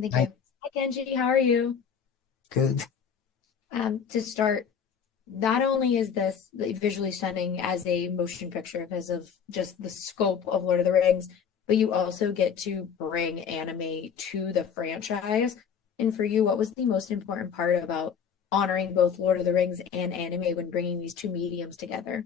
Thank はい。you. Hi, Kenji. How are you? Good. To start, not only is this visually stunning as a motion picture because of just the scope of Lord of the Rings, but you also get to bring anime to the franchise. And for you, what was the most important part about honoring both Lord of the Rings and anime when bringing these two mediums together?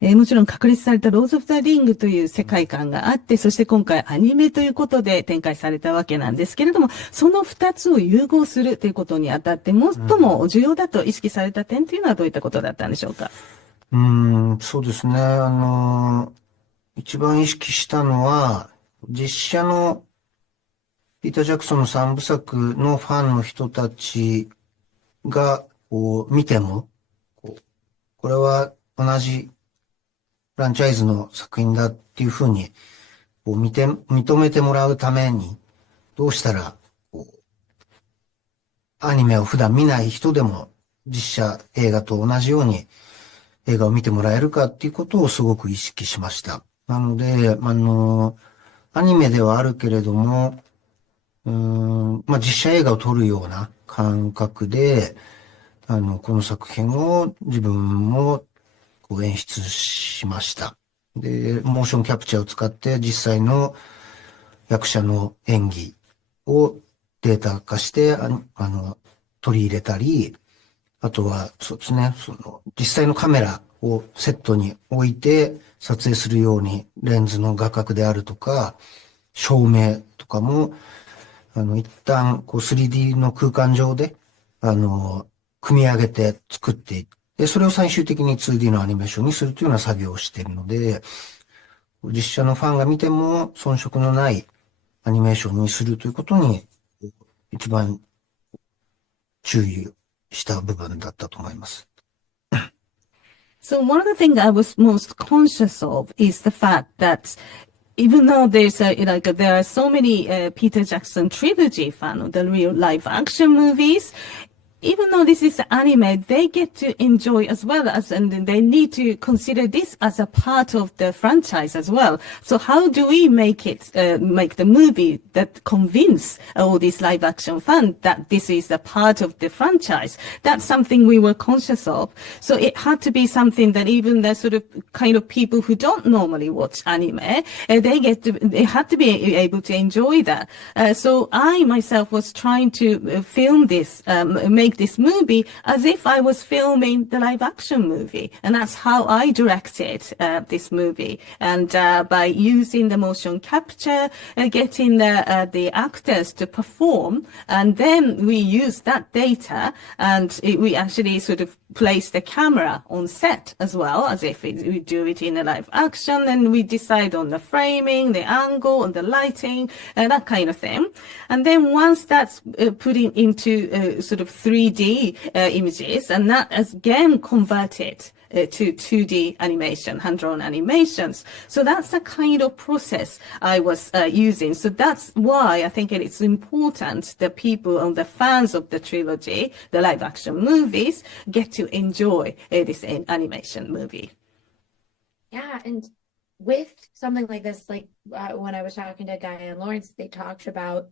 もちろん確立されたローズ・オブ・ザ・リングという世界観があって、そして今回アニメということで展開されたわけなんですけれども、その二つを融合するということにあたって、最も重要だと意識された点というのはどういったことだったんでしょうか。そうですね。一番意識したのは、実写のピーター・ジャクソンの三部作のファンの人たちが、見ても、これは同じフランチャイズの作品だっていうふうに、認めてもらうために、どうしたら、アニメを普段見ない人でも実写映画と同じように映画を見てもらえるかっていうことをすごく意識しました。なので、アニメではあるけれども、実写映画を撮るような感覚で、この作品を自分も演出しました。で、モーションキャプチャーを使って実際の役者の演技をデータ化して、取り入れたり、あとは、そうですね、実際のカメラをセットに置いて撮影するように、レンズの画角であるとか、照明とかも、一旦、3D の空間上で、組み上げて作っていって、それを最終的に 2D のアニメーションにするというような作業をしているので、実写のファンが見ても遜色のないアニメーションにするということに、一番注意した部分だったと思います。So one of the things I was most conscious of is the fact that even though there are so many Peter Jackson trilogy fan of the real live action movies, even though this is anime, they get to enjoy as well as, and they need to consider this as a part of the franchise as well. So how do we make the movie that convince all these live action fans that this is a part of the franchise? That's something we were conscious of. So it had to be something that even the sort of kind of people who don't normally watch anime, they had to be able to enjoy that. So I myself was trying to film this, make this movie as if I was filming the live action movie. And that's how I directed this movie. And by using the motion capture, getting the actors to perform, and then we use that data and we actually sort of place the camera on set as well, as if we do it in a live action, and we decide on the framing, the angle, and the lighting, that kind of thing. And then once that's putting into sort of 3D images, and that is again converted to 2D animation, hand-drawn animations. So that's the kind of process I was using. So that's why I think it's important that people and the fans of the trilogy, the live-action movies, get to enjoy this animation movie. Yeah, and with something like this, like when I was talking to Guy and Lawrence, they talked about,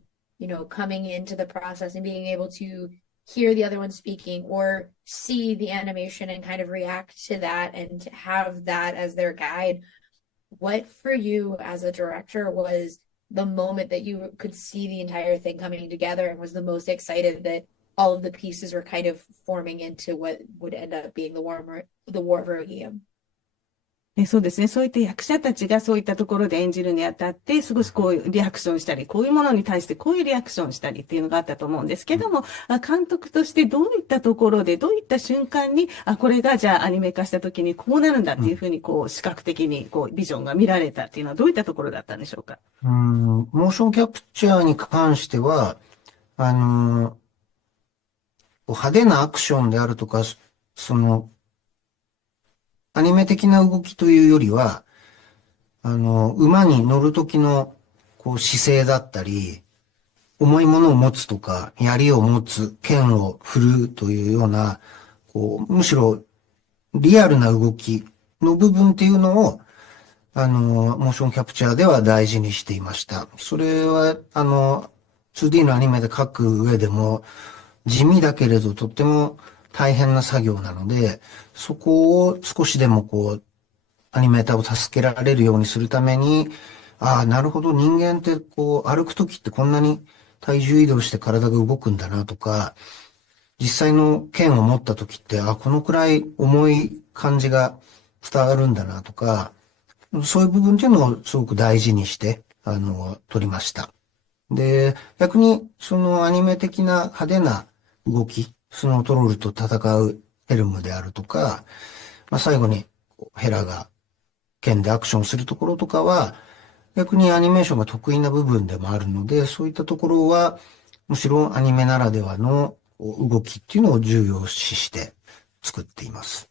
coming into the process and being able to hear the other one speaking or see the animation and kind of react to that and have that as their guide. What for you as a director was the moment that you could see the entire thing coming together and was the most excited that all of the pieces were kind of forming into what would end up being the War of Rohirrim? そうですね。そういった役者たちがそういったところで演じるにあたって、少しこういうリアクションしたり、こういうものに対してこういうリアクションしたりっていうのがあったと思うんですけども、監督としてどういったところで、どういった瞬間に、これがじゃあアニメ化した時にこうなるんだっていうふうに、視覚的にビジョンが見られたっていうのはどういったところだったんでしょうか。モーションキャプチャーに関しては、派手なアクションであるとか、アニメ的な動きというよりは、馬に乗る時の、姿勢だったり、重いものを持つとか、槍を持つ、剣を振るというような、むしろ、リアルな動きの部分っていうのを、モーションキャプチャーでは大事にしていました。それは、2D のアニメで描く上でも地味だけれどとっても大変な作業なので、そこを少しでもアニメーターを助けられるようにするために、ああ、なるほど、人間って歩くときってこんなに体重移動して体が動くんだなとか、実際の剣を持ったときって、このくらい重い感じが伝わるんだなとか、そういう部分っていうのをすごく大事にして、撮りました。で、逆に、そのアニメ的な派手な動き、スノートロールと戦うヘルムであるとか、最後にヘラが剣でアクションするところとかは、逆にアニメーションが得意な部分でもあるので、そういったところは、むしろアニメならではの動きっていうのを重要視して作っています。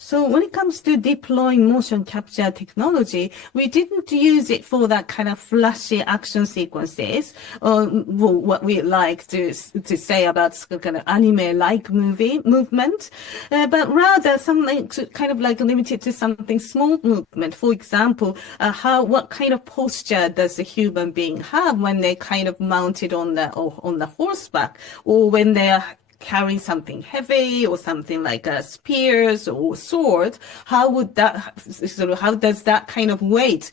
So when it comes to deploying motion capture technology, we didn't use it for that kind of flashy action sequences, or what we like to say about kind of anime-like movie movement, but rather something kind of like limited to something small movement. For example, what kind of posture does a human being have when they kind of mounted on the horseback, or when they are carrying something heavy or something like spears or sword, how does that kind of weight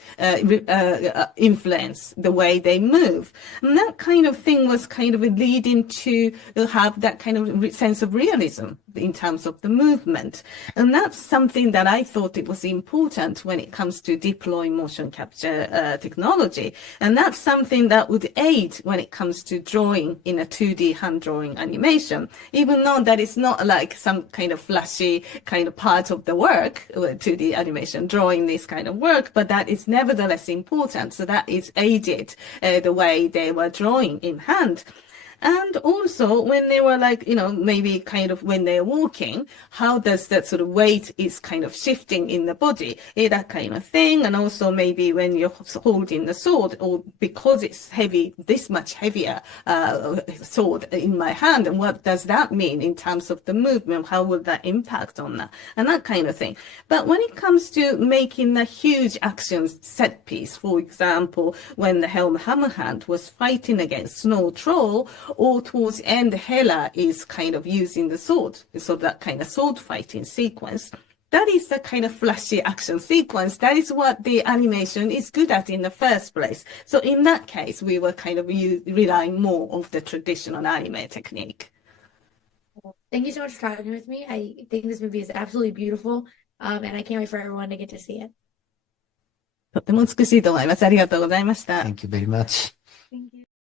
influence the way they move? And that kind of thing was kind of leading to have that kind of sense of realism in terms of the movement. And that's something that I thought it was important when it comes to deploying motion capture technology. And that's something that would aid when it comes to drawing in a 2D hand drawing animation. Even though that is not like some kind of flashy kind of part of the work, 2D animation, drawing this kind of work, but that is nevertheless important. So that is aided the way they were drawing in hand. And also when they were like, maybe kind of when they're walking, how does that sort of weight is kind of shifting in the body, that kind of thing. And also maybe when you're holding the sword, or because it's heavy, this much heavier sword in my hand, and what does that mean in terms of the movement? How will that impact on that? And that kind of thing. But when it comes to making a huge action set piece, for example, when the Helm Hammerhand was fighting against Snow Troll, or towards the end, Hela is kind of using the sword, so that kind of sword fighting sequence. That is the kind of flashy action sequence. That is what the animation is good at in the first place. So in that case, we were kind of relying more of the traditional anime technique. Thank you so much for talking with me. I think this movie is absolutely beautiful, and I can't wait for everyone to get to see it. とても美しいと思います。ありがとうございました。Thank you very much. Thank you.